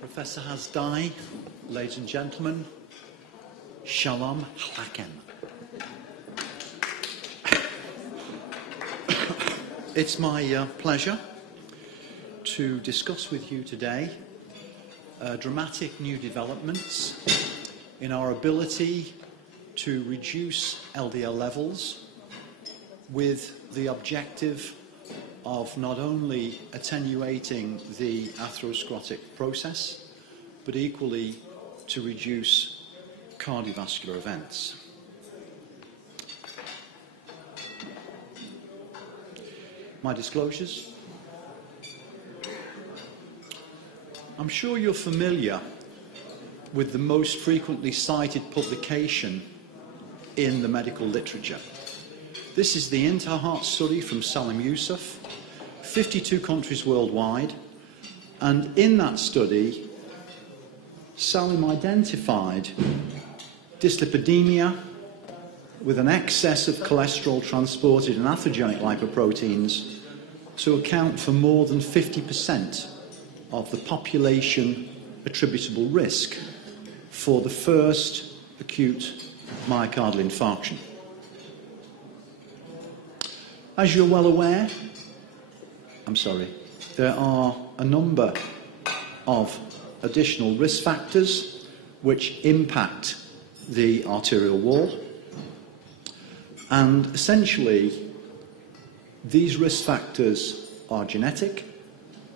Professor Hasdai, ladies and gentlemen, Shalom Aleichem. It's my pleasure to discuss with you today dramatic new developments in our ability to reduce LDL levels with the objective of not only attenuating the atherosclerotic process, but equally to reduce cardiovascular events. My disclosures. I'm sure you're familiar with the most frequently cited publication in the medical literature. This is the Interheart study from Salim Yusuf, 52 countries worldwide, and in that study, Salim identified dyslipidemia with an excess of cholesterol transported in atherogenic lipoproteins to account for more than 50% of the population attributable risk for the first acute myocardial infarction. As you're well aware, there are a number of additional risk factors which impact the arterial wall, and essentially these risk factors are genetic,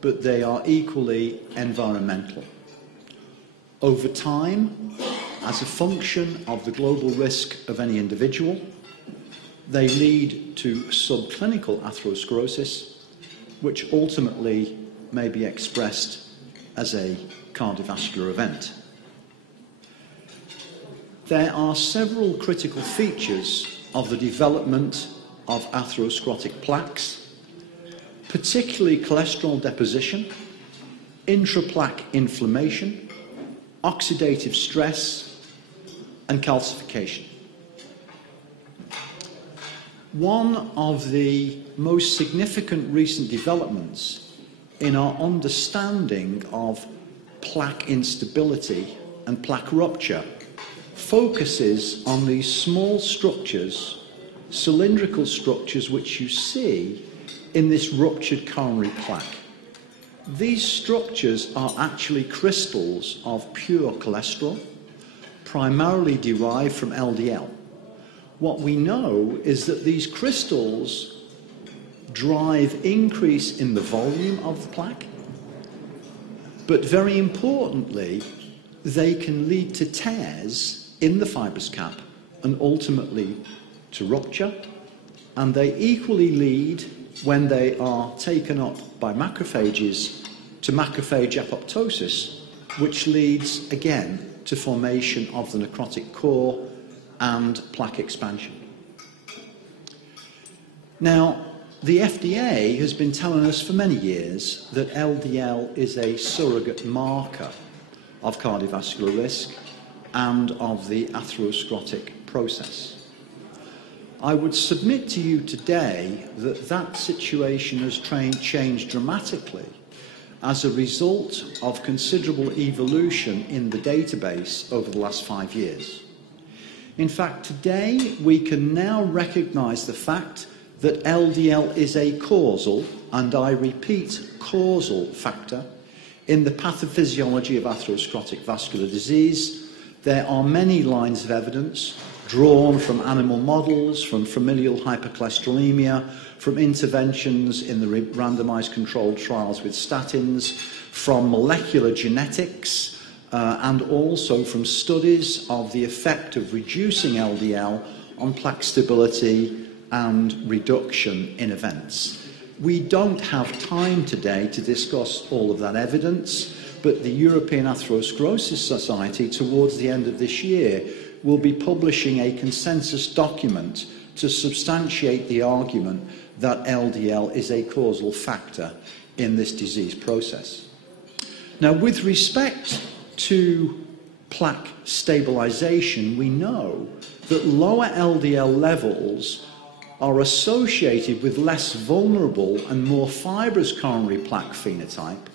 but they are equally environmental. Over time, as a function of the global risk of any individual, they lead to subclinical atherosclerosis, which ultimately may be expressed as a cardiovascular event. There are several critical features of the development of atherosclerotic plaques, particularly cholesterol deposition, intraplaque inflammation, oxidative stress, and calcification. One of the most significant recent developments in our understanding of plaque instability and plaque rupture focuses on these small structures, cylindrical structures, which you see in this ruptured coronary plaque. These structures are actually crystals of pure cholesterol, primarily derived from LDL. What we know is that these crystals drive increase in the volume of the plaque, but very importantly, they can lead to tears in the fibrous cap and ultimately to rupture, and they equally lead, when they are taken up by macrophages, to macrophage apoptosis, which leads again to formation of the necrotic core and plaque expansion. Now, the FDA has been telling us for many years that LDL is a surrogate marker of cardiovascular risk and of the atherosclerotic process. I would submit to you today that that situation has changed dramatically as a result of considerable evolution in the database over the last 5 years. In fact, today we can now recognize the fact that LDL is a causal, and I repeat, causal factor in the pathophysiology of atherosclerotic vascular disease. There are many lines of evidence drawn from animal models, from familial hypercholesterolemia, from interventions in the randomized controlled trials with statins, from molecular genetics, and also from studies of the effect of reducing LDL on plaque stability and reduction in events. We don't have time today to discuss all of that evidence, but the European Atherosclerosis Society, towards the end of this year, will be publishing a consensus document to substantiate the argument that LDL is a causal factor in this disease process. Now, with respect to plaque stabilization, we know that lower LDL levels are associated with less vulnerable and more fibrous coronary plaque phenotype,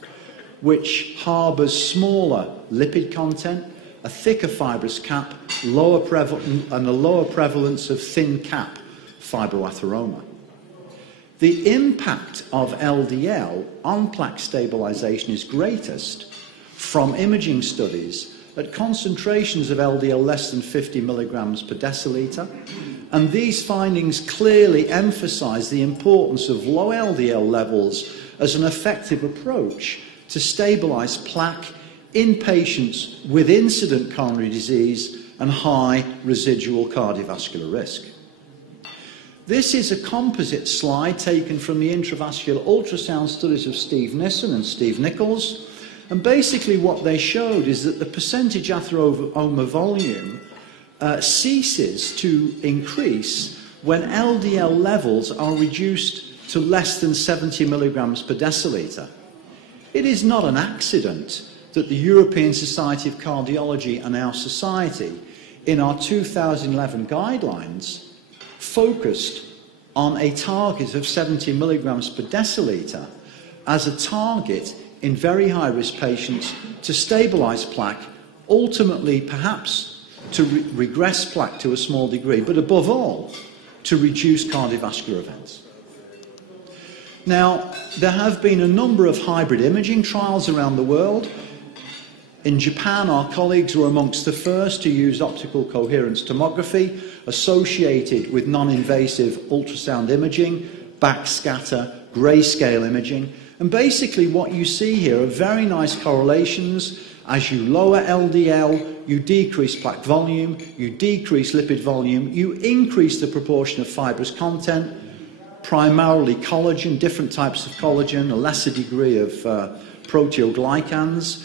which harbours smaller lipid content, a thicker fibrous cap, and a lower prevalence of thin cap fibroatheroma. The impact of LDL on plaque stabilisation is greatest from imaging studies at concentrations of LDL less than 50 milligrams per decilitre, and these findings clearly emphasise the importance of low LDL levels as an effective approach to stabilise plaque in patients with incident coronary disease and high residual cardiovascular risk. This is a composite slide taken from the intravascular ultrasound studies of Steve Nissen and Steve Nichols, and basically what they showed is that the percentage atheroma volume ceases to increase when LDL levels are reduced to less than 70 milligrams per decilitre. It is not an accident that the European Society of Cardiology and our society, in our 2011 guidelines, focused on a target of 70 milligrams per decilitre as a target in very high-risk patients to stabilise plaque, ultimately perhaps to regress plaque to a small degree, but above all, to reduce cardiovascular events. Now, there have been a number of hybrid imaging trials around the world. In Japan, our colleagues were amongst the first to use optical coherence tomography associated with non-invasive ultrasound imaging, backscatter, grayscale imaging. And basically what you see here are very nice correlations. As you lower LDL, you decrease plaque volume, you decrease lipid volume, you increase the proportion of fibrous content, primarily collagen, different types of collagen, a lesser degree of proteoglycans,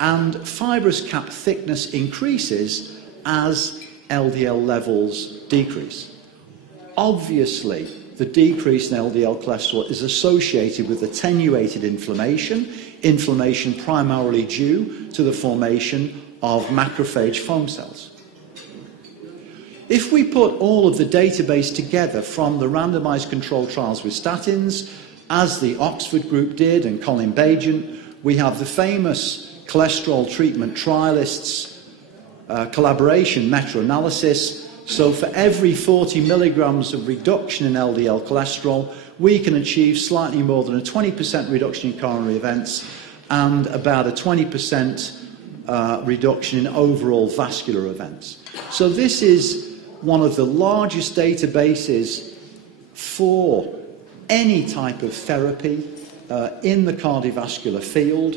and fibrous cap thickness increases as LDL levels decrease. Obviously, the decrease in LDL cholesterol is associated with attenuated inflammation primarily due to the formation of macrophage foam cells. If we put all of the database together from the randomized controlled trials with statins, as the Oxford group did and Colin Bagent, we have the famous cholesterol treatment trialists collaboration meta-analysis. So for every 40 milligrams of reduction in LDL cholesterol, we can achieve slightly more than a 20% reduction in coronary events and about a 20% reduction in overall vascular events. So this is one of the largest databases for any type of therapy in the cardiovascular field.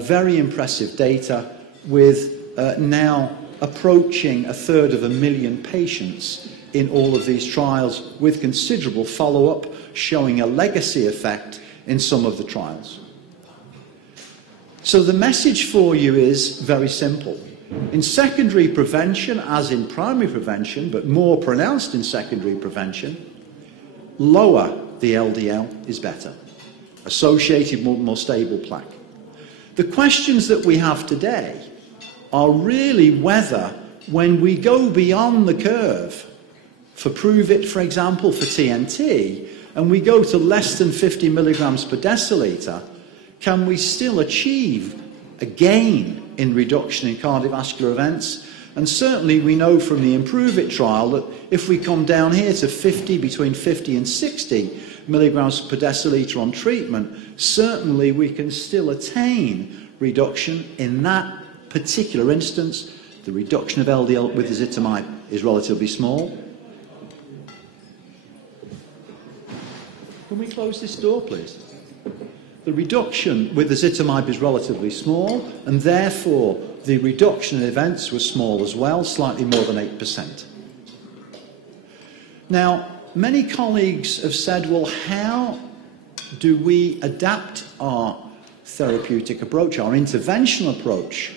Very impressive data with now approaching 1/3 patients in all of these trials with considerable follow-up, showing a legacy effect in some of the trials. So the message for you is very simple. In secondary prevention, as in primary prevention, but more pronounced in secondary prevention, lower the LDL is better, associated with more stable plaque. The questions that we have today are really whether, when we go beyond the curve, for PROVE-IT, for example, for TNT, and we go to less than 50 milligrams per decilitre, can we still achieve a gain in reduction in cardiovascular events? And certainly we know from the IMPROVE-IT trial that if we come down here to 50, between 50 and 60 milligrams per decilitre on treatment, certainly we can still attain reduction in that particular instance. The reduction of LDL with ezetimibe is relatively small. Can we close this door, please? The reduction with ezetimibe is relatively small, and therefore the reduction in events was small as well, slightly more than 8%. Now, many colleagues have said, well, how do we adapt our therapeutic approach, our interventional approach,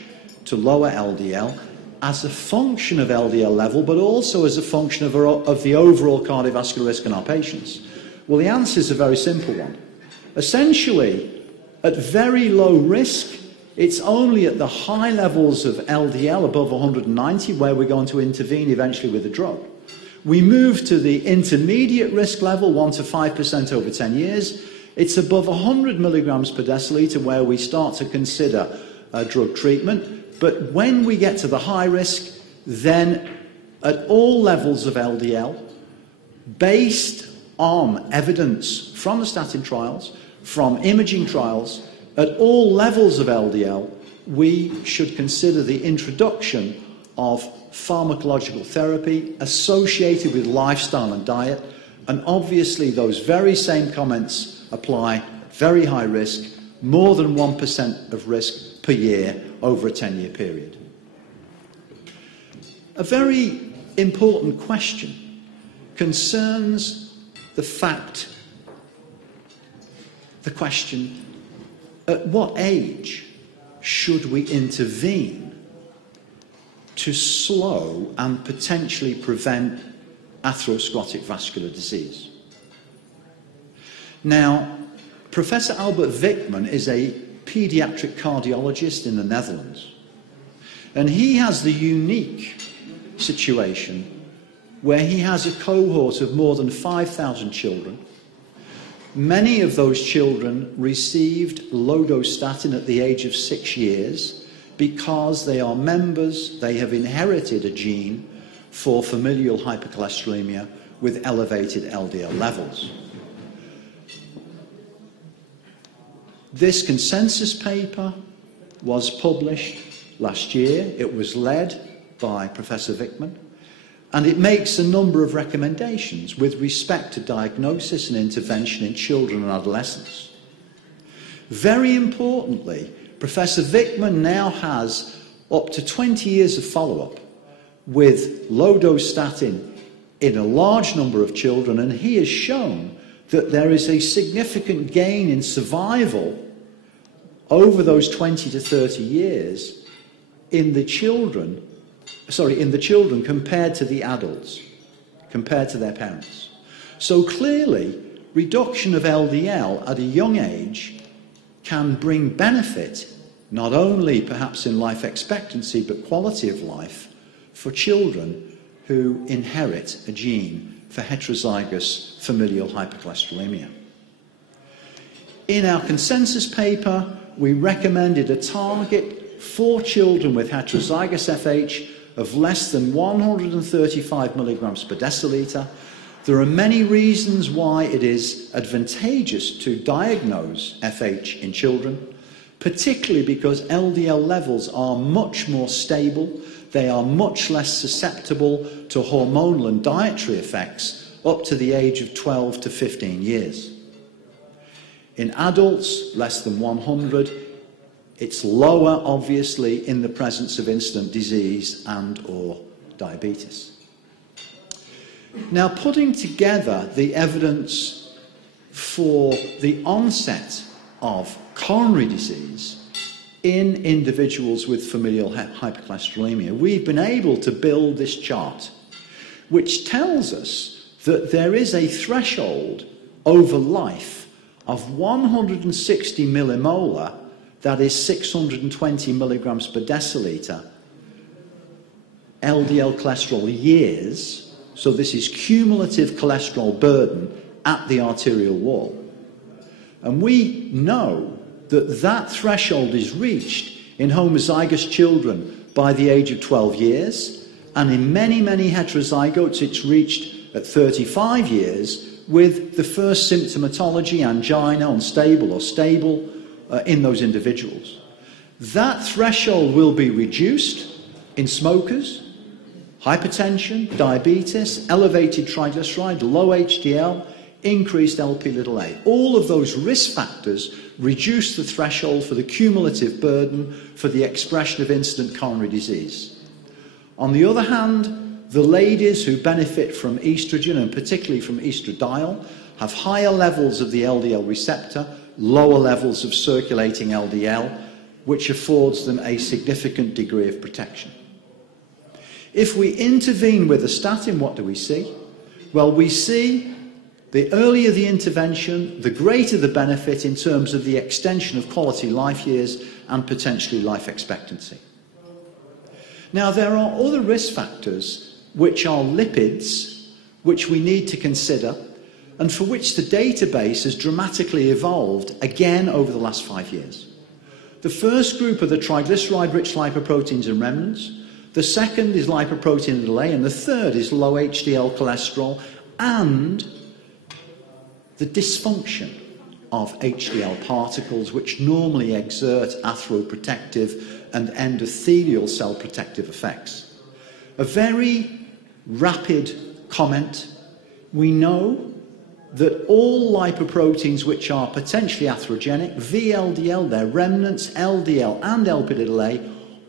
to lower LDL as a function of LDL level, but also as a function of the overall cardiovascular risk in our patients? Well, the answer is a very simple one. Essentially, at very low risk, it's only at the high levels of LDL above 190 where we're going to intervene eventually with a drug. We move to the intermediate risk level, 1 to 5% over 10 years. It's above 100 milligrams per decilitre where we start to consider drug treatment. But when we get to the high risk, then at all levels of LDL, based on evidence from the statin trials, from imaging trials, at all levels of LDL, we should consider the introduction of pharmacological therapy associated with lifestyle and diet. And obviously those very same comments apply. Very high risk, more than 1% of risk per year over a 10-year period. A very important question concerns the question, at what age should we intervene to slow and potentially prevent atherosclerotic vascular disease? Now, Professor Albert Wikman is a pediatric cardiologist in the Netherlands, and he has the unique situation where he has a cohort of more than 5,000 children. Many of those children received low-dose statin at the age of 6 years because they are members, they have inherited a gene for familial hypercholesterolemia with elevated LDL levels. This consensus paper was published last year. It was led by Professor Wikman, and it makes a number of recommendations with respect to diagnosis and intervention in children and adolescents. Very importantly, Professor Wikman now has up to 20 years of follow-up with low-dose statin in a large number of children, and he has shown that there is a significant gain in survival over those 20 to 30 years in the children compared to the adults, compared to their parents. So clearly, reduction of LDL at a young age can bring benefit, not only perhaps in life expectancy, but quality of life for children who inherit a gene for heterozygous familial hypercholesterolemia. In our consensus paper, we recommended a target for children with heterozygous FH of less than 135 milligrams per decilitre. There are many reasons why it is advantageous to diagnose FH in children, particularly because LDL levels are much more stable. They are much less susceptible to hormonal and dietary effects up to the age of 12 to 15 years. In adults, less than 100, it's lower, obviously, in the presence of incident disease and or diabetes. Now, putting together the evidence for the onset of coronary disease in individuals with familial hypercholesterolemia, we've been able to build this chart, which tells us that there is a threshold over life of 160 millimolar, that is 620 milligrams per decilitre, LDL cholesterol years, so this is cumulative cholesterol burden at the arterial wall. And we know that that threshold is reached in homozygous children by the age of 12 years, and in many, many heterozygotes it's reached at 35 years, with the first symptomatology, angina, unstable or stable, in those individuals. That threshold will be reduced in smokers, hypertension, diabetes, elevated triglyceride, low HDL, increased Lp(a). All of those risk factors reduce the threshold for the cumulative burden for the expression of incident coronary disease. On the other hand, the ladies who benefit from estrogen, and particularly from estradiol, have higher levels of the LDL receptor, lower levels of circulating LDL, which affords them a significant degree of protection. If we intervene with a statin, what do we see? Well, we see the earlier the intervention, the greater the benefit in terms of the extension of quality life years and potentially life expectancy. Now, there are other risk factors which are lipids, which we need to consider, and for which the database has dramatically evolved again over the last 5 years. The first group are the triglyceride-rich lipoproteins and remnants, the second is lipoprotein little a, and the third is low HDL cholesterol and the dysfunction of HDL particles, which normally exert atheroprotective and endothelial cell protective effects. A very rapid comment. We know that all lipoproteins which are potentially atherogenic, VLDL, their remnants, LDL and Lp(a),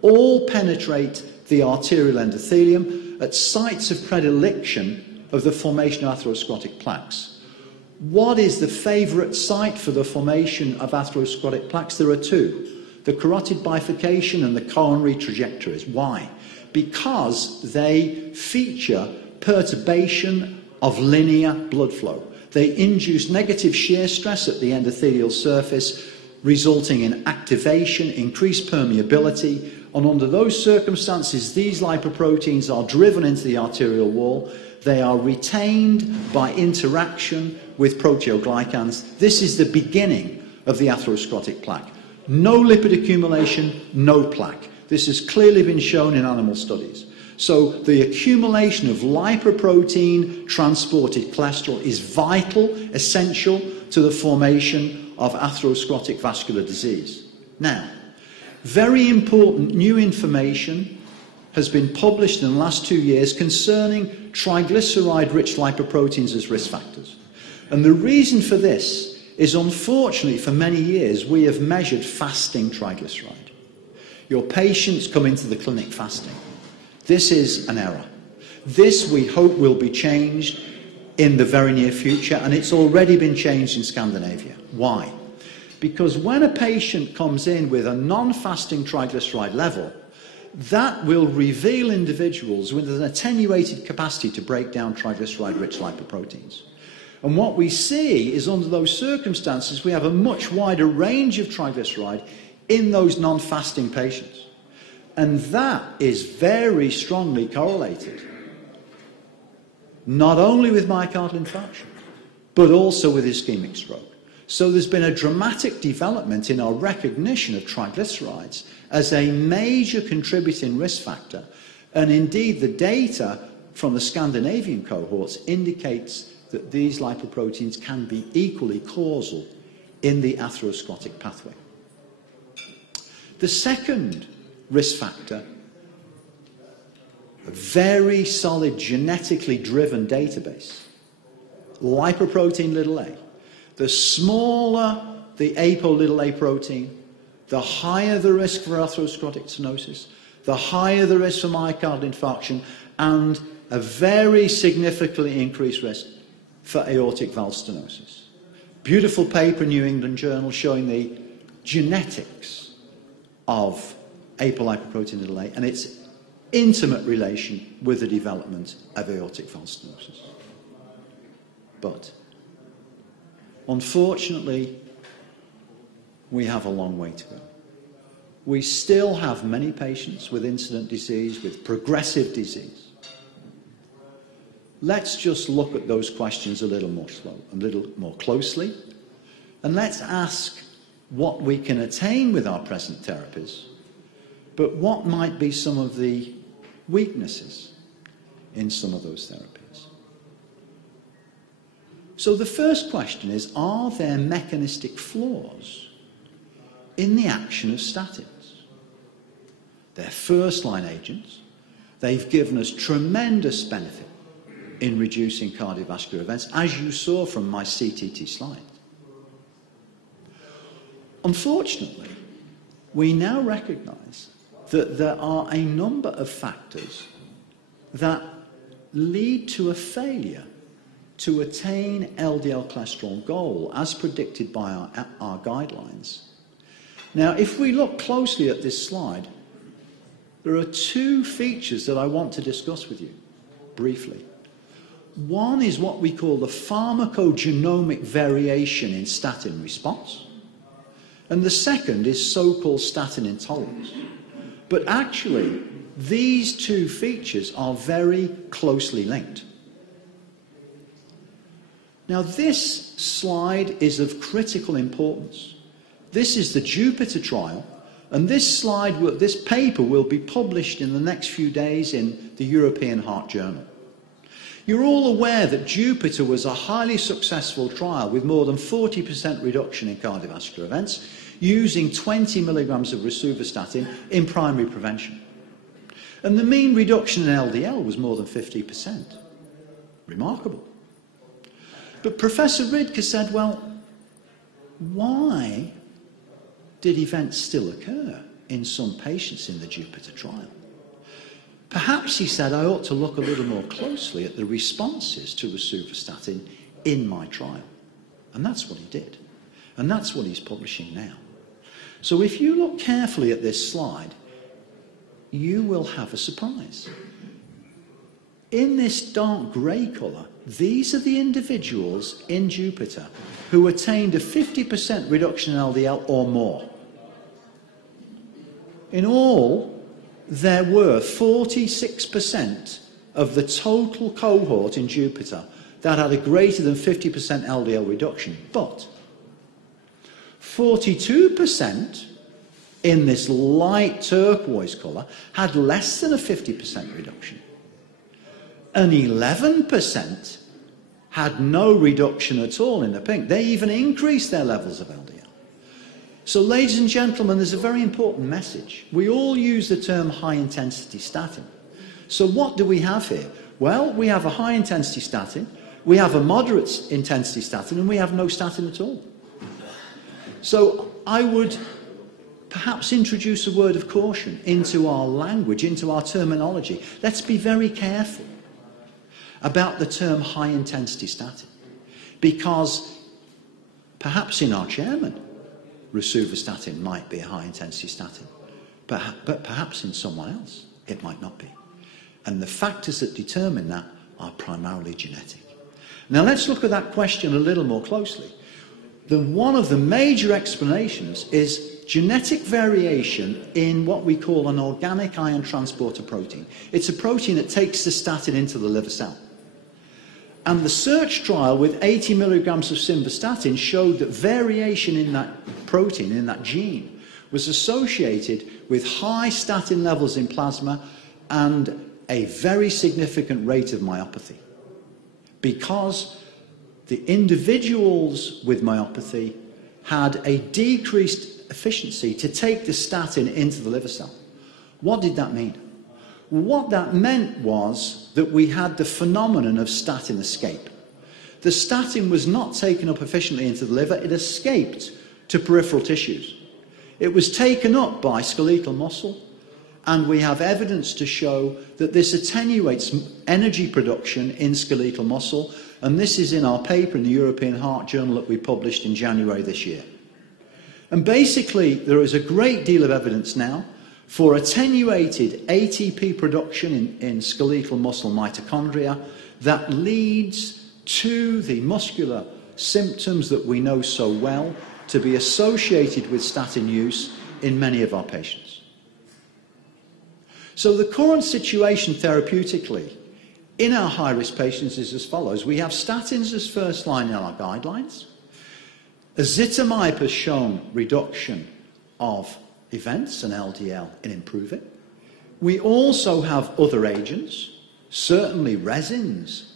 all penetrate the arterial endothelium at sites of predilection of the formation of atherosclerotic plaques. What is the favourite site for the formation of atherosclerotic plaques? There are two: the carotid bifurcation and the coronary trajectories. Why? Because they feature perturbation of linear blood flow. They induce negative shear stress at the endothelial surface, resulting in activation, increased permeability, and under those circumstances, these lipoproteins are driven into the arterial wall. They are retained by interaction with proteoglycans. This is the beginning of the atherosclerotic plaque. No lipid accumulation, no plaque. This has clearly been shown in animal studies. So the accumulation of lipoprotein-transported cholesterol is vital, essential to the formation of atherosclerotic vascular disease. Now, very important new information has been published in the last 2 years concerning triglyceride-rich lipoproteins as risk factors. And the reason for this is, unfortunately, for many years, we have measured fasting triglyceride. Your patients come into the clinic fasting. This is an error. This, we hope, will be changed in the very near future, and it's already been changed in Scandinavia. Why? Because when a patient comes in with a non-fasting triglyceride level, that will reveal individuals with an attenuated capacity to break down triglyceride-rich lipoproteins. And what we see is, under those circumstances, we have a much wider range of triglyceride in those non-fasting patients. And that is very strongly correlated, not only with myocardial infarction, but also with ischemic stroke. So there's been a dramatic development in our recognition of triglycerides as a major contributing risk factor. And indeed, the data from the Scandinavian cohorts indicates that these lipoproteins can be equally causal in the atherosclerotic pathway. The second risk factor, a very solid genetically driven database, lipoprotein little a. The smaller the apo-little-a protein, the higher the risk for atherosclerotic stenosis, the higher the risk for myocardial infarction, and a very significantly increased risk for aortic valve stenosis. Beautiful paper in New England Journal showing the genetics of apolipoprotein little a and its intimate relation with the development of aortic valve stenosis. But unfortunately, we have a long way to go. We still have many patients with incident disease, with progressive disease. Let's just look at those questions a little more closely, and let's ask what we can attain with our present therapies, but what might be some of the weaknesses in some of those therapies. So the first question is, are there mechanistic flaws in the action of statins? They're first-line agents. They've given us tremendous benefit in reducing cardiovascular events, as you saw from my CTT slide. Unfortunately, we now recognize that there are a number of factors that lead to a failure to attain LDL cholesterol goal as predicted by our guidelines. Now, if we look closely at this slide, there are two features that I want to discuss with you briefly. One is what we call the pharmacogenomic variation in statin response, and the second is so-called statin intolerance. But actually, these two features are very closely linked. Now, this slide is of critical importance. This is the Jupiter trial, and this paper will be published in the next few days in the European Heart Journal. You're all aware that Jupiter was a highly successful trial with more than 40% reduction in cardiovascular events using 20 milligrams of rosuvastatin in primary prevention. And the mean reduction in LDL was more than 50%. Remarkable. But Professor Ridke said, well, why did events still occur in some patients in the Jupiter trial? Perhaps, he said, I ought to look a little more closely at the responses to rosuvastatin in my trial. And that's what he did. And that's what he's publishing now. So if you look carefully at this slide, you will have a surprise. In this dark grey colour, these are the individuals in Jupiter who attained a 50% reduction in LDL or more. In all, there were 46% of the total cohort in Jupiter that had a greater than 50% LDL reduction, but 42% in this light turquoise colour had less than a 50% reduction. And 11% had no reduction at all in the pink. They even increased their levels of LDL. So, ladies and gentlemen, there's a very important message. We all use the term high-intensity statin. So what do we have here? Well, we have a high-intensity statin, we have a moderate-intensity statin, and we have no statin at all. So I would perhaps introduce a word of caution into our language, into our terminology. Let's be very careful about the term high-intensity statin, because perhaps in our chairman, rosuvastatin might be a high-intensity statin, but perhaps in someone else it might not be. And the factors that determine that are primarily genetic. Now let's look at that question a little more closely. One of the major explanations is genetic variation in what we call an organic iron transporter protein. It's a protein that takes the statin into the liver cell. And the SEARCH trial with 80 milligrams of simvastatin showed that variation in that protein, in that gene, was associated with high statin levels in plasma and a very significant rate of myopathy. Because the individuals with myopathy had a decreased efficiency to take the statin into the liver cell. What did that mean? What that meant was that we had the phenomenon of statin escape. The statin was not taken up efficiently into the liver, it escaped to peripheral tissues. It was taken up by skeletal muscle, and we have evidence to show that this attenuates energy production in skeletal muscle, and this is in our paper in the European Heart Journal that we published in January this year. And basically, there is a great deal of evidence now for attenuated ATP production in skeletal muscle mitochondria that leads to the muscular symptoms that we know so well to be associated with statin use in many of our patients. So the current situation therapeutically in our high-risk patients is as follows. We have statins as first line in our guidelines. Ezetimibe has shown reduction of events and LDL and improve it. We also have other agents. Certainly resins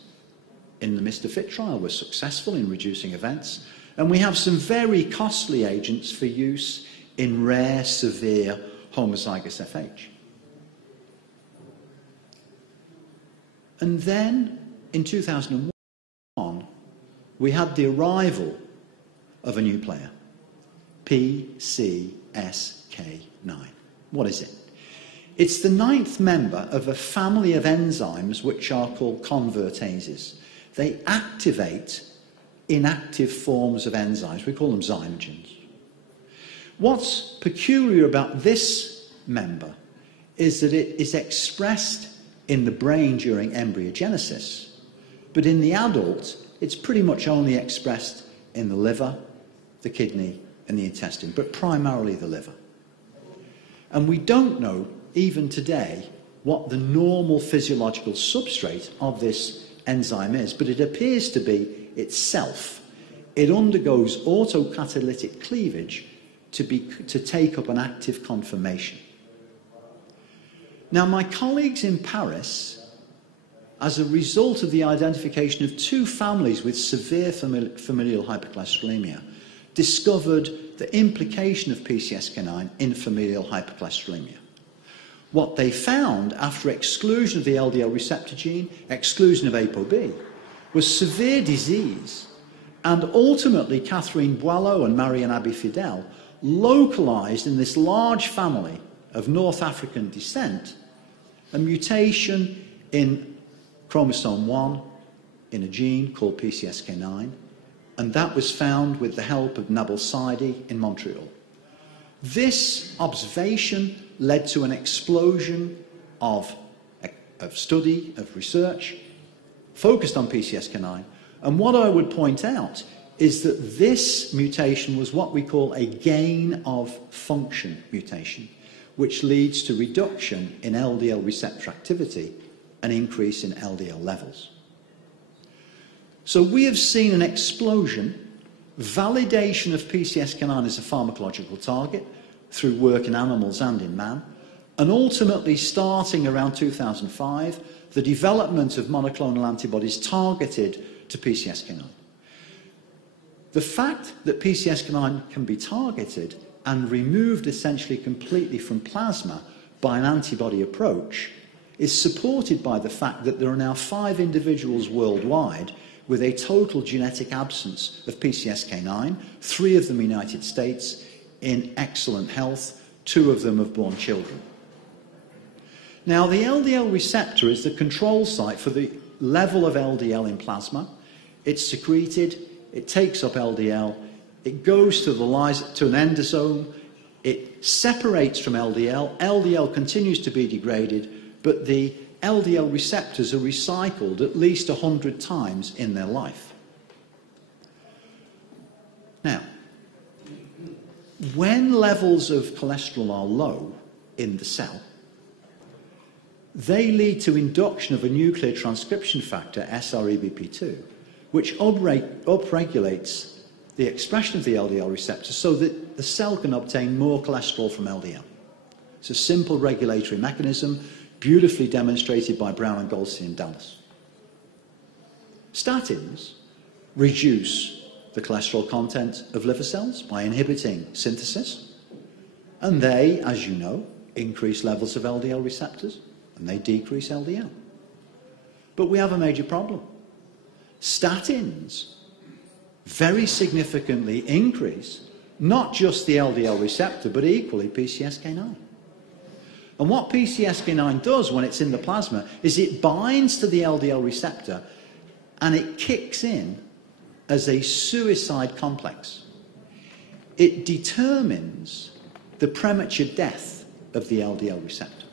in the Mr. Fit trial were successful in reducing events. And we have some very costly agents for use in rare, severe homozygous FH. And then in 2001, we had the arrival of a new player, PCSK9. What is it? It's the 9th member of a family of enzymes which are called convertases. They activate inactive forms of enzymes. We call them zymogens. What's peculiar about this member is that it is expressed in the brain during embryogenesis, but in the adult, it's pretty much only expressed in the liver, the kidney, and the intestine, but primarily the liver. And we don't know, even today, what the normal physiological substrate of this enzyme is, but it appears to be itself. It undergoes autocatalytic cleavage to take up an active conformation. Now, my colleagues in Paris, as a result of the identification of two families with severe familial hypercholesterolemia, discovered the implication of PCSK9 in familial hypercholesterolemia. What they found after exclusion of the LDL receptor gene, exclusion of ApoB, was severe disease, and ultimately Catherine Boileau and Marianne Abbé-Fidel localized in this large family of North African descent a mutation in chromosome 1 in a gene called PCSK9, and that was found with the help of Nabil Saidi in Montreal. This observation led to an explosion of study, of research, focused on PCSK9. And what I would point out is that this mutation was what we call a gain of function mutation, which leads to reduction in LDL receptor activity and increase in LDL levels. So we have seen an explosion, validation of PCSK9 as a pharmacological target through work in animals and in man, and ultimately starting around 2005, the development of monoclonal antibodies targeted to PCSK9. The fact that PCSK9 can be targeted and removed essentially completely from plasma by an antibody approach is supported by the fact that there are now 5 individuals worldwide with a total genetic absence of PCSK9, 3 of them in the United States, in excellent health, 2 of them have born children. Now, the LDL receptor is the control site for the level of LDL in plasma. It's secreted, it takes up LDL, it goes to an endosome, it separates from LDL, LDL continues to be degraded, but the LDL receptors are recycled at least 100 times in their life. Now, when levels of cholesterol are low in the cell, they lead to induction of a nuclear transcription factor, SREBP2, which upregulates the expression of the LDL receptor so that the cell can obtain more cholesterol from LDL. It's a simple regulatory mechanism, beautifully demonstrated by Brown and Goldstein in Dallas. Statins reduce the cholesterol content of liver cells by inhibiting synthesis, and they, as you know, increase levels of LDL receptors, and they decrease LDL. But we have a major problem. Statins very significantly increase not just the LDL receptor, but equally PCSK9. And what PCSK9 does when it's in the plasma is it binds to the LDL receptor and it kicks in as a suicide complex. It determines the premature death of the LDL receptor.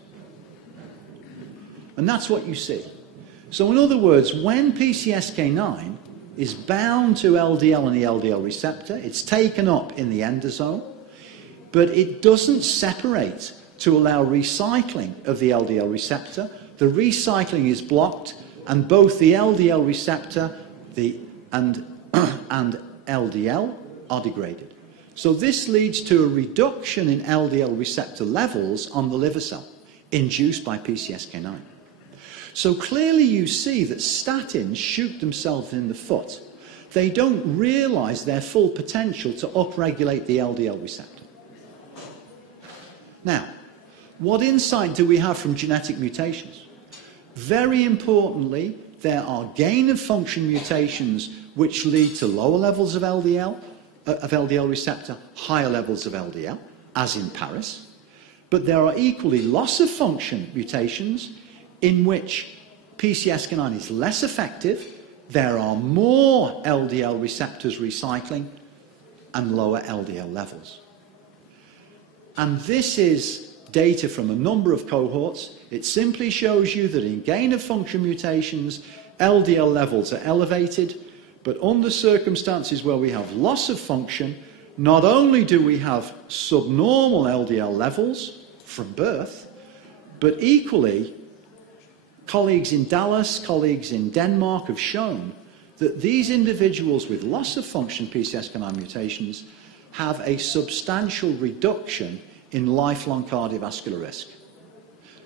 And that's what you see. So in other words, when PCSK9 is bound to LDL and the LDL receptor, it's taken up in the endosome, but it doesn't separate to allow recycling of the LDL receptor. The recycling is blocked, and both the LDL receptor and LDL are degraded. So this leads to a reduction in LDL receptor levels on the liver cell, induced by PCSK9. So clearly you see that statins shoot themselves in the foot. They don't realize their full potential to upregulate the LDL receptor. Now, what insight do we have from genetic mutations? Very importantly, there are gain-of-function mutations which lead to lower levels of LDL receptor, higher levels of LDL, as in Paris. But there are equally loss-of-function mutations in which PCSK9 is less effective, there are more LDL receptors recycling, and lower LDL levels. And this is data from a number of cohorts. It simply shows you that in gain-of-function mutations, LDL levels are elevated, but under circumstances where we have loss of function, not only do we have subnormal LDL levels from birth, but equally, colleagues in Dallas, colleagues in Denmark have shown that these individuals with loss-of-function PCSK9 mutations have a substantial reduction in lifelong cardiovascular risk.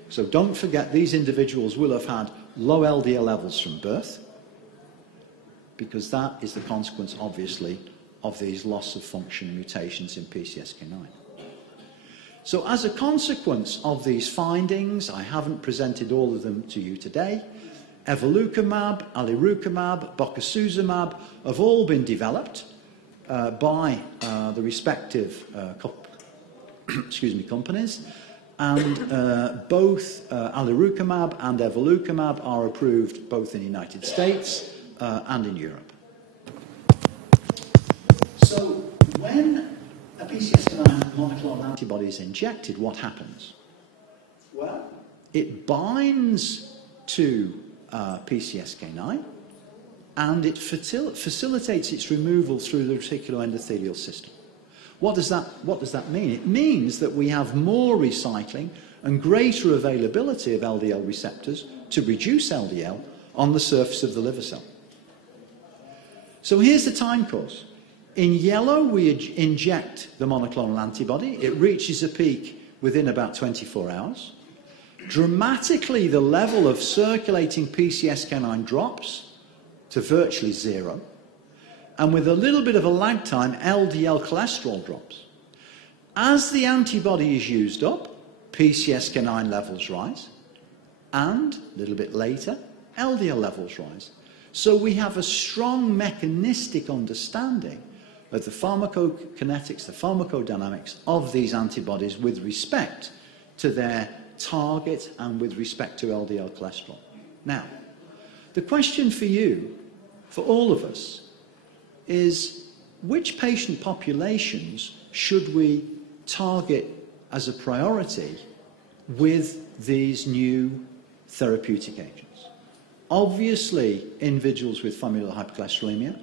So don't forget, these individuals will have had low LDL levels from birth, because that is the consequence, obviously, of these loss-of-function mutations in PCSK9. So as a consequence of these findings, I haven't presented all of them to you today, evolocumab, alirocumab, bocosuzumab have all been developed by the respective companies, and both alirocumab and evolocumab are approved both in the United States and in Europe. So when a PCSK9 monoclonal antibody is injected, what happens? Well, it binds to PCSK9 and it facilitates its removal through the reticuloendothelial system. What does that mean? It means that we have more recycling and greater availability of LDL receptors to reduce LDL on the surface of the liver cell. So here's the time course. In yellow, we inject the monoclonal antibody. It reaches a peak within about 24 hours. Dramatically, the level of circulating PCSK9 drops to virtually zero. And with a little bit of a lag time, LDL cholesterol drops. As the antibody is used up, PCSK9 levels rise. And, a little bit later, LDL levels rise. So we have a strong mechanistic understanding of the pharmacokinetics, the pharmacodynamics of these antibodies with respect to their target and with respect to LDL cholesterol. Now, the question for you, for all of us, is which patient populations should we target as a priority with these new therapeutic agents? Obviously, individuals with familial hypercholesterolemia,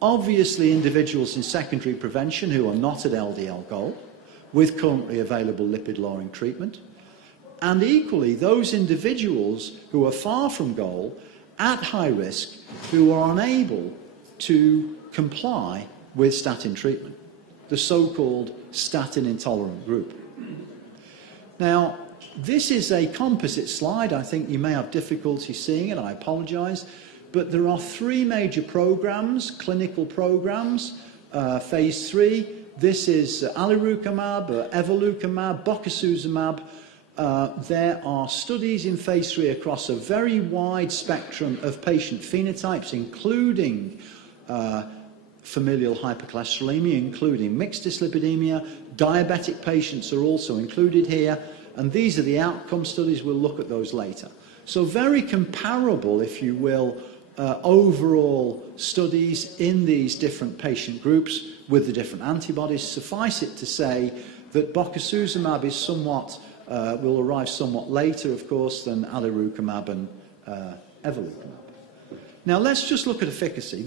obviously individuals in secondary prevention who are not at LDL goal, with currently available lipid-lowering treatment, and equally those individuals who are far from goal, at high risk, who are unable to comply with statin treatment, the so-called statin-intolerant group. Now, this is a composite slide. I think you may have difficulty seeing it. I apologize. But there are three major programs, clinical programs, phase 3. This is alirocumab, evolocumab, bocosuzumab. There are studies in phase 3 across a very wide spectrum of patient phenotypes, including familial hypercholesterolemia, including mixed dyslipidemia. Diabetic patients are also included here. And these are the outcome studies. We'll look at those later. So very comparable, if you will, overall studies in these different patient groups with the different antibodies. Suffice it to say that bocosuzumab is somewhat, will arrive somewhat later, of course, than alirocumab and evolocumab. Now let's just look at efficacy.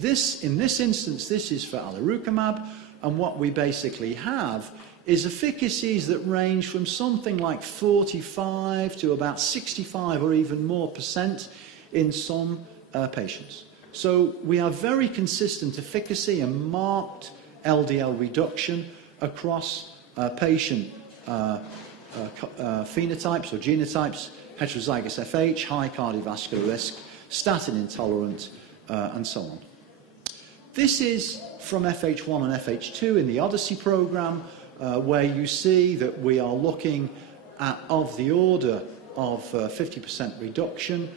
In this instance, this is for alirocumab, and what we basically have is efficacies that range from something like 45 to about 65 or even more % in some patients. So we have very consistent efficacy and marked LDL reduction across patient phenotypes or genotypes, heterozygous FH, high cardiovascular risk, statin intolerant, and so on. This is from FH1 and FH2 in the Odyssey program, where you see that we are looking at of the order of 50% reduction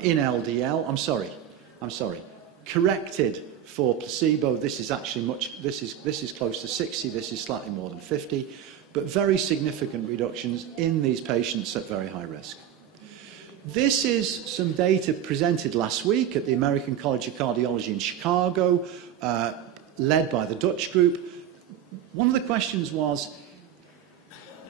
in LDL. I'm sorry, corrected for placebo. This is actually this is close to 60, this is slightly more than 50, but very significant reductions in these patients at very high risk. This is some data presented last week at the American College of Cardiology in Chicago, led by the Dutch group. One of the questions was,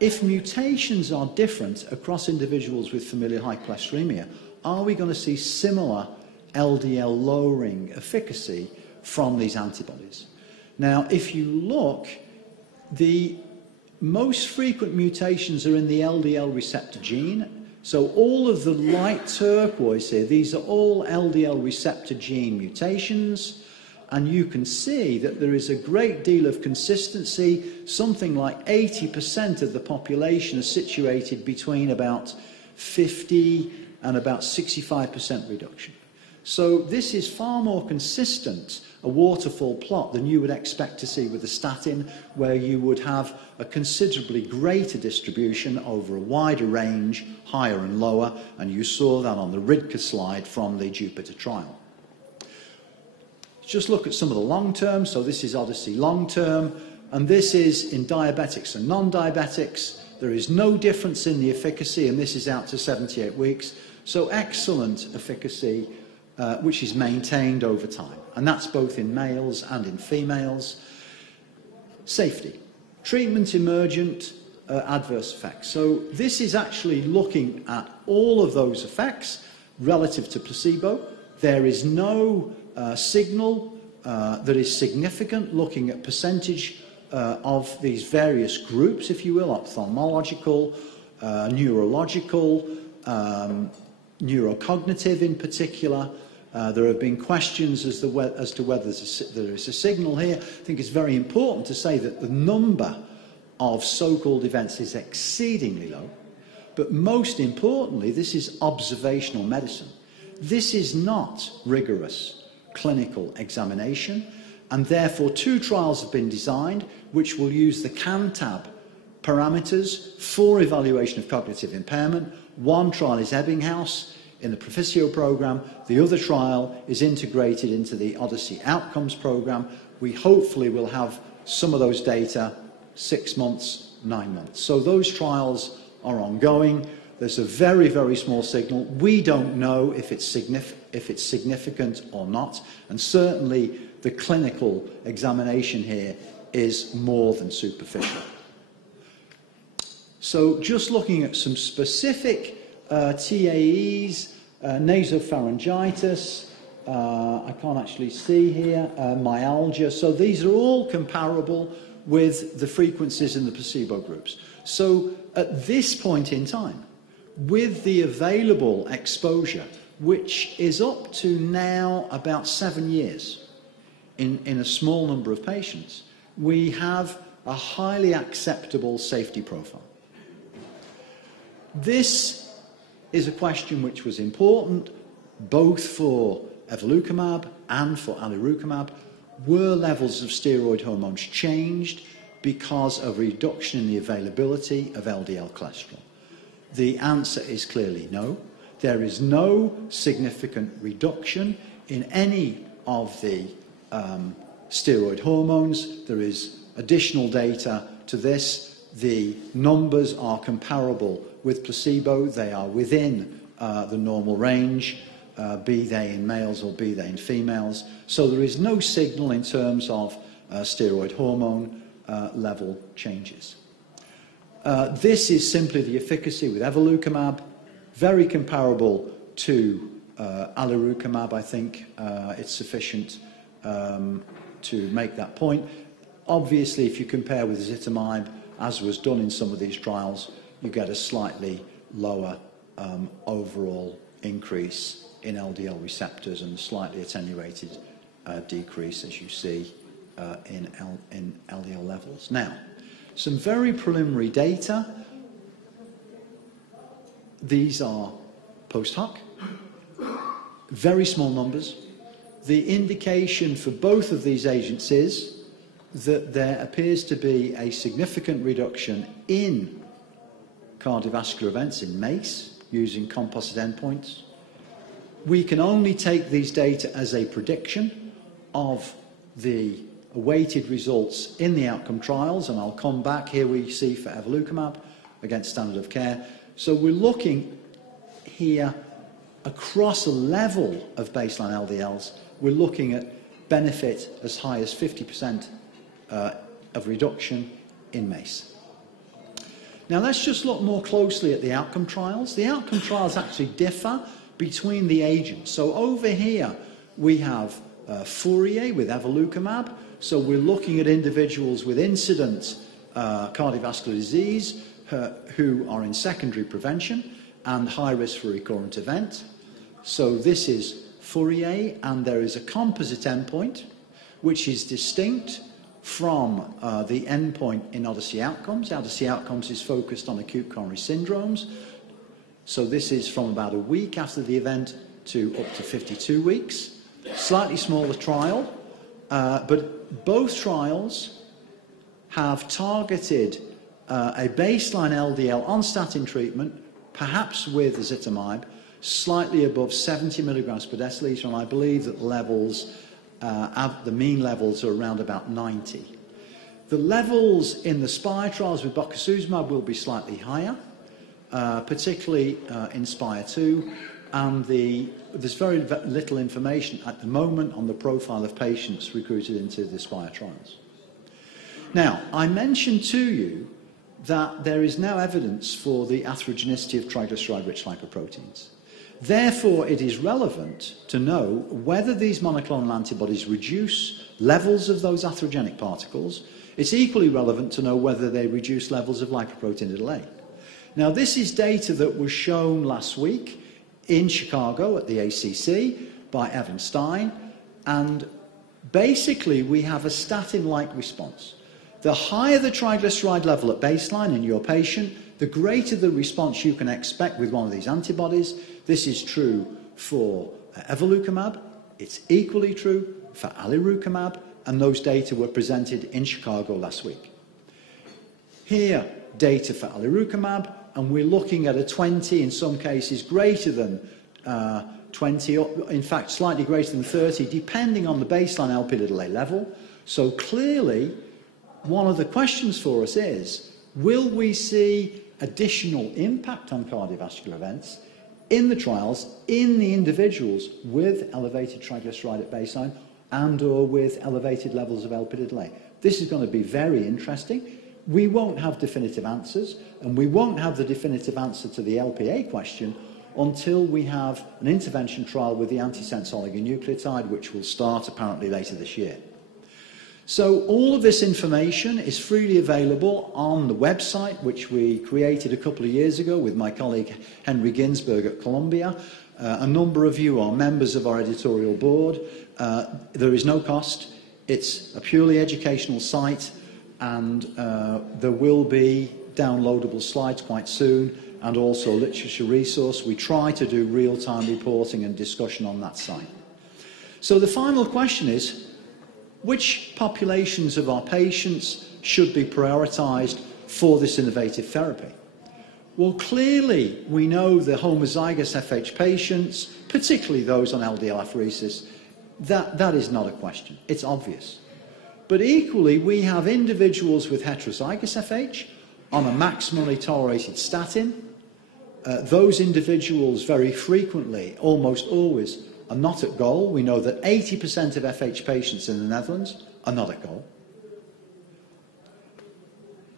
if mutations are different across individuals with familial hypercholesterolemia, are we going to see similar LDL lowering efficacy from these antibodies? Now, if you look, the most frequent mutations are in the LDL receptor gene. So all of the light turquoise here, these are all LDL receptor gene mutations, and you can see that there is a great deal of consistency. Something like 80% of the population is situated between about 50 and about 65% reduction. So this is far more consistent, a waterfall plot, than you would expect to see with a statin, where you would have a considerably greater distribution over a wider range, higher and lower, and you saw that on the Ridke slide from the Jupiter trial. Just look at some of the long-term. So this is Odyssey long-term, and this is in diabetics and non-diabetics. There is no difference in the efficacy, and this is out to 78 weeks. So excellent efficacy, which is maintained over time. And that's both in males and in females. Safety. Treatment emergent adverse effects. So this is actually looking at all of those effects relative to placebo. There is no signal that is significant, looking at percentage of these various groups, if you will, ophthalmological, neurological, neurocognitive in particular. There have been questions as to whether there is a signal here. I think it's very important to say that the number of so-called events is exceedingly low, but most importantly, this is observational medicine. This is not rigorous clinical examination, and therefore two trials have been designed which will use the CANTAB parameters for evaluation of cognitive impairment. One trial is Ebbinghaus in the Proficio program. The other trial is integrated into the Odyssey outcomes program. We hopefully will have some of those data 6 months, 9 months. So those trials are ongoing. There's a very, very small signal. We don't know if it's significant or not, and certainly the clinical examination here is more than superficial. So just looking at some specific TAEs, nasopharyngitis, I can't actually see here, myalgia. So these are all comparable with the frequencies in the placebo groups. So at this point in time, with the available exposure, which is up to now about 7 years in a small number of patients, we have a highly acceptable safety profile. This is a question which was important both for evolocumab and for alirocumab. Were levels of steroid hormones changed because of reduction in the availability of LDL cholesterol? The answer is clearly no. There is no significant reduction in any of the steroid hormones. There is additional data to this. The numbers are comparable with placebo. They are within the normal range, be they in males or be they in females. So there is no signal in terms of steroid hormone level changes. This is simply the efficacy with evolocumab, very comparable to alirocumab. I think it's sufficient to make that point. Obviously, if you compare with ezetimibe, as was done in some of these trials, you get a slightly lower overall increase in LDL receptors and a slightly attenuated decrease, as you see in LDL levels. Now, some very preliminary data. These are post hoc, very small numbers. The indication for both of these agents is that there appears to be a significant reduction in cardiovascular events in MACE using composite endpoints. We can only take these data as a prediction of the awaited results in the outcome trials, and I'll come back. Here we see for evolocumab against standard of care. So we're looking here across a level of baseline LDLs. We're looking at benefit as high as 50% of reduction in MACE. Now let's just look more closely at the outcome trials. The outcome trials actually differ between the agents. So over here we have Fourier with evolocumab. So we're looking at individuals with incident cardiovascular disease who are in secondary prevention, and high risk for recurrent event. So this is Fourier, and there is a composite endpoint which is distinct from the endpoint in Odyssey outcomes. Odyssey outcomes is focused on acute coronary syndromes. So this is from about a week after the event to up to 52 weeks. Slightly smaller trial, but both trials have targeted a baseline LDL on statin treatment, perhaps with ezetimibe, slightly above 70 milligrams per deciliter, and I believe that the levels, the mean levels are around about 90. The levels in the SPIRE trials with bocosuzumab will be slightly higher, particularly in SPIRE 2, and there's very little information at the moment on the profile of patients recruited into the SPIRE trials. Now, I mentioned to you that there is now evidence for the atherogenicity of triglyceride-rich lipoproteins. Therefore, it is relevant to know whether these monoclonal antibodies reduce levels of those atherogenic particles. It's equally relevant to know whether they reduce levels of lipoprotein A. Now, this is data that was shown last week in Chicago at the ACC by Evan Stein, and basically we have a statin-like response. The higher the triglyceride level at baseline in your patient, the greater the response you can expect with one of these antibodies. This is true for evolocumab. It's equally true for alirocumab, and those data were presented in Chicago last week. Here, data for alirocumab, and we're looking at a 20, in some cases greater than 20, or in fact slightly greater than 30, depending on the baseline Lp(a) level. So clearly, one of the questions for us is, will we see additional impact on cardiovascular events in the trials in the individuals with elevated triglyceride at baseline and or with elevated levels of Lp(a)? This is going to be very interesting. We won't have definitive answers, and we won't have the definitive answer to the Lp(a) question until we have an intervention trial with the antisense oligonucleotide, which will start apparently later this year. So all of this information is freely available on the website, which we created a couple of years ago with my colleague Henry Ginsberg at Columbia. A number of you are members of our editorial board. There is no cost. It's a purely educational site, and there will be downloadable slides quite soon, and also a literature resource. We try to do real-time reporting and discussion on that site. So the final question is, which populations of our patients should be prioritised for this innovative therapy? Well, clearly, we know the homozygous FH patients, particularly those on LDL apheresis, that is not a question. It's obvious. But equally, we have individuals with heterozygous FH on a maximally tolerated statin. Those individuals very frequently, almost always, are not at goal. We know that 80% of FH patients in the Netherlands are not at goal.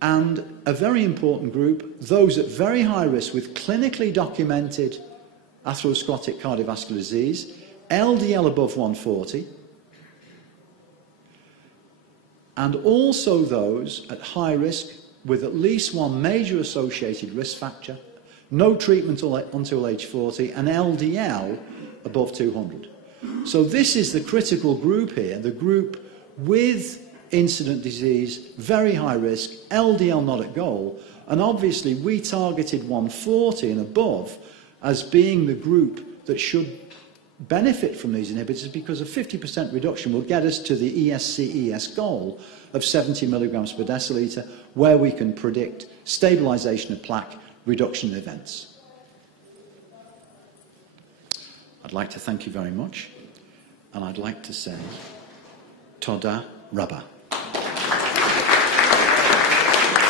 And a very important group, those at very high risk with clinically documented atherosclerotic cardiovascular disease, LDL above 140, and also those at high risk with at least one major associated risk factor, no treatment until age 40, and LDL above 200. So this is the critical group here, the group with incident disease, very high risk, LDL not at goal, and obviously we targeted 140 and above as being the group that should benefit from these inhibitors, because a 50% reduction will get us to the ESC/ES goal of 70 milligrams per deciliter, where we can predict stabilization of plaque, reduction in events. I'd like to thank you very much, and I'd like to say, Toda Rabba.